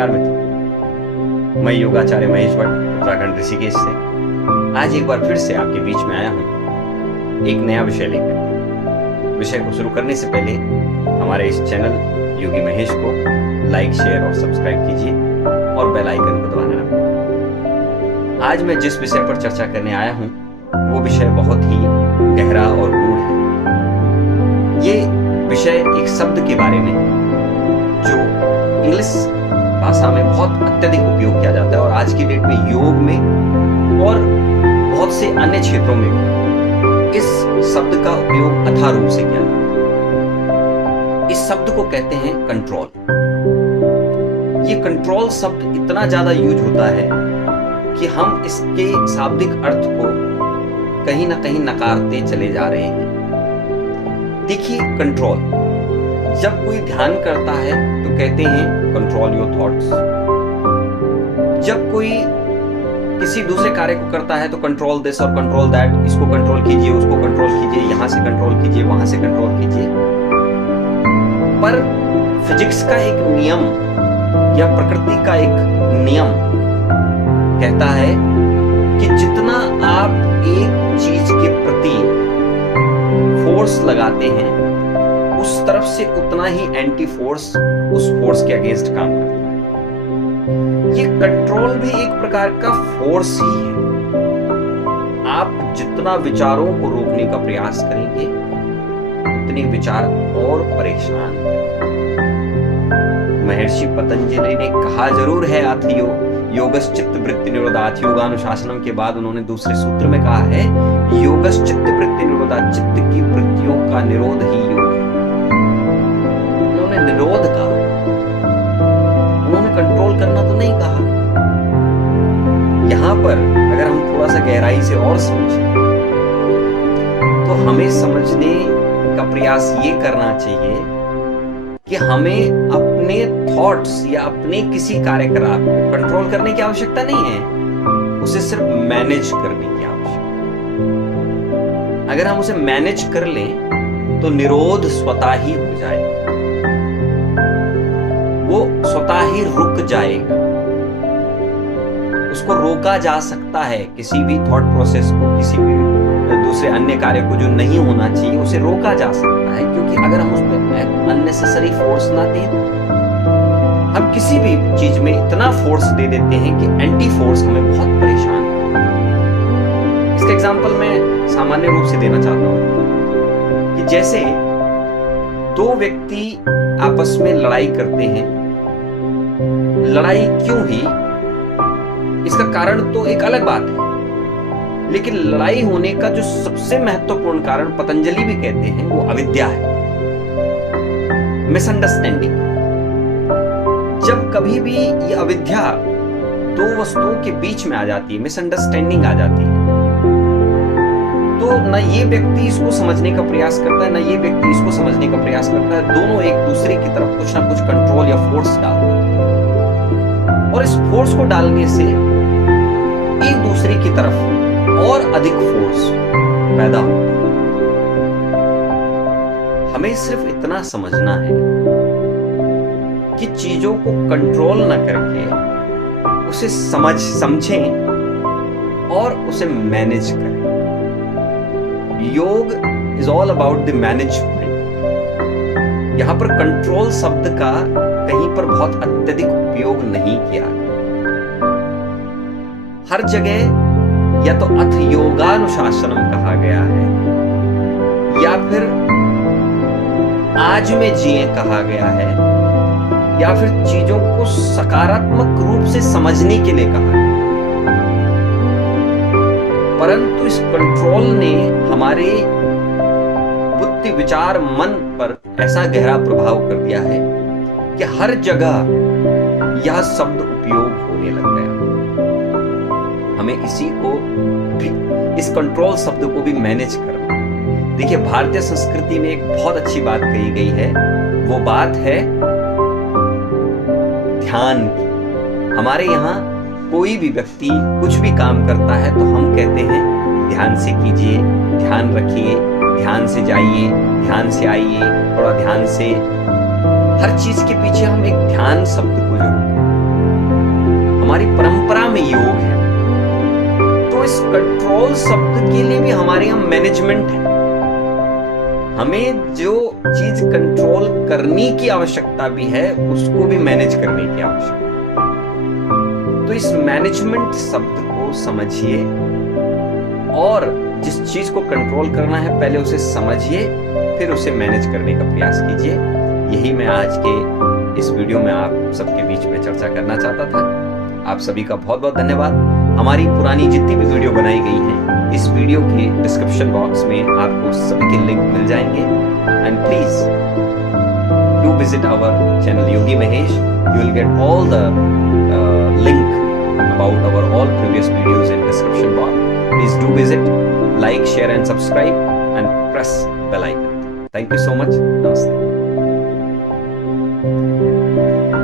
नमस्कार मित्रों, मैं योगाचार्य महेश भट्ट उत्तराखंड ऋषिकेश से आज एक बार फिर से आपके बीच में आया हूँ एक नया विषय लेकर। विषय को शुरू करने से पहले हमारे इस चैनल योगी महेश को लाइक, शेयर और सब्सक्राइब कीजिए और बेल आइकन को दबाना ना भूलिए। आज मैं जिस विषय पर चर्चा करने आया हूँ वो विषय बहुत ही गहरा और गूढ़ है। ये विषय एक शब्द के बारे में है जो इंग्लिश भाषा में बहुत अत्यधिक उपयोग किया जाता है और आज की डेट में योग में और बहुत से अन्य क्षेत्रों में भी इस शब्द का उपयोग अथाह रूप से किया जाता है। इस शब्द को कहते हैं कंट्रोल। ये कंट्रोल शब्द इतना ज्यादा यूज होता है कि हम इसके शाब्दिक अर्थ को कहीं ना कहीं नकारते चले जा रहे हैं। देखिए, कंट्रोल, जब कोई ध्यान करता है तो कहते हैं कंट्रोल योर थॉट्स। जब कोई किसी दूसरे कार्य को करता है तो कंट्रोल दिस और कंट्रोल दैट, इसको कंट्रोल कीजिए, उसको कंट्रोल कीजिए, यहां से कंट्रोल कीजिए, वहां से कंट्रोल कीजिए। पर फिजिक्स का एक नियम या प्रकृति का एक नियम कहता है कि जितना आप एक चीज के प्रति फोर्स लगाते हैं उस तरफ से उतना ही एंटी फोर्स उस फोर्स के अगेंस्ट काम करता है। ये कंट्रोल भी एक प्रकार का फोर्स ही है। आप जितना विचारों को रोकने का प्रयास करेंगे उतने विचार और परेशान होंगे। महर्षि पतंजलि ने कहा जरूर है आथियो योगश्चित्त वृत्ति निरोधात्, योगानुशासनम के बाद उन्होंने दूसरे सूत्र में कहा है योगश्चित्त वृत्ति निरोधात्, चित्त की वृत्तियों का निरोध ही योग है। उन्होंने निरोध कहा, उन्होंने कंट्रोल करना तो नहीं कहा। यहां पर अगर हम थोड़ा सा गहराई से और समझें तो हमें समझने का प्रयास ये करना चाहिए कि हमें अपने थॉट्स या अपने किसी कार्यकलाप को कंट्रोल करने की आवश्यकता नहीं है, उसे सिर्फ मैनेज करने की आवश्यकता है। अगर हम उसे मैनेज कर लें तो निरोध स्वतः ही हो जाएगा, वो स्वतः ही रुक जाएगा। उसको रोका जा सकता है, किसी भी थॉट प्रोसेस को, किसी भी दूसरे अन्य कार्य को जो नहीं होना चाहिए उसे रोका जा सकता है। क्योंकि अगर हम उस पर अननेसेसरी फोर्स ना दें, हम किसी भी चीज में इतना फोर्स दे देते हैं कि एंटी फोर्स हमें बहुत परेशान है। इसका एग्जांपल मैं सामान्य रूप से देना चाहता हूं कि जैसे दो व्यक्ति आपस में लड़ाई करते हैं। लड़ाई क्यों हुई इसका कारण तो एक अलग बात है, लेकिन लड़ाई होने का जो सबसे महत्वपूर्ण कारण पतंजलि भी कहते हैं वो अविद्या है, मिसअंडरस्टैंडिंग। जब कभी भी ये अविद्या दो वस्तुओं के बीच में आ जाती है, मिसअंडरस्टैंडिंग आ जाती है, तो न ये व्यक्ति इसको समझने का प्रयास करता है, न ये व्यक्ति इसको समझने का प्रयास करता है। दोनों एक दूसरे की तरफ कुछ ना कुछ कंट्रोल या फोर्स डालते हैं और इस फोर्स को डालने से एक दूसरे की तरफ और अधिक फोर्स पैदा होता है। हमें सिर्फ इतना समझना है कि चीजों को कंट्रोल न करके उसे समझें और उसे मैनेज करें। योग is all about the management. यहां पर कंट्रोल शब्द का कहीं पर बहुत अत्यधिक उपयोग नहीं किया। हर जगह या तो अथ योगानुशासनम कहा गया है या फिर आज में जिए कहा गया है या फिर चीजों को सकारात्मक रूप से समझने के लिए कहा गया। परंतु इस कंट्रोल ने हमारे बुद्धि, विचार, मन पर ऐसा गहरा प्रभाव कर दिया है कि हर जगह यह शब्द उपयोग होने लग गया। हमें इसी को भी, इस कंट्रोल शब्द को भी मैनेज करना। देखिए, भारतीय संस्कृति में एक बहुत अच्छी बात कही गई है, वो बात है ध्यान की। हमारे यहाँ कोई भी व्यक्ति कुछ भी काम करता है तो हम कहते हैं ध्यान से कीजिए, ध्यान रखिए, ध्यान से जाइए, ध्यान से आइए, थोड़ा ध्यान से। हर चीज के पीछे हम एक ध्यान शब्द को जरूर हमारी परंपरा में योग है। तो इस कंट्रोल शब्द के लिए भी हमारे यहाँ मैनेजमेंट है। हमें जो चीज कंट्रोल करने की आवश्यकता भी है, उसको भी मैनेज करने की आवश्यकता है। तो इस मैनेजमेंट शब्द को समझिए और जिस चीज को कंट्रोल करना है पहले उसे समझिए, फिर उसे मैनेज करने का प्रयास कीजिए। यही मैं आज के इस वीडियो में आप सबके बीच में चर्चा करना चाहता था। आप सभी का बहुत बहुत धन्यवाद। हमारी पुरानी जितनी भी वीडियो बनाई गई हैं, इस वीडियो के डिस्क्रिप्शन बॉक्स में आपको सभी के लिंक मिल जाएंगे। And please do visit our channel Yogi Mahesh. You will get all the link about our all previous videos in description box. Please do visit, like, share and subscribe and press bell icon. Thank you so much. Namaste.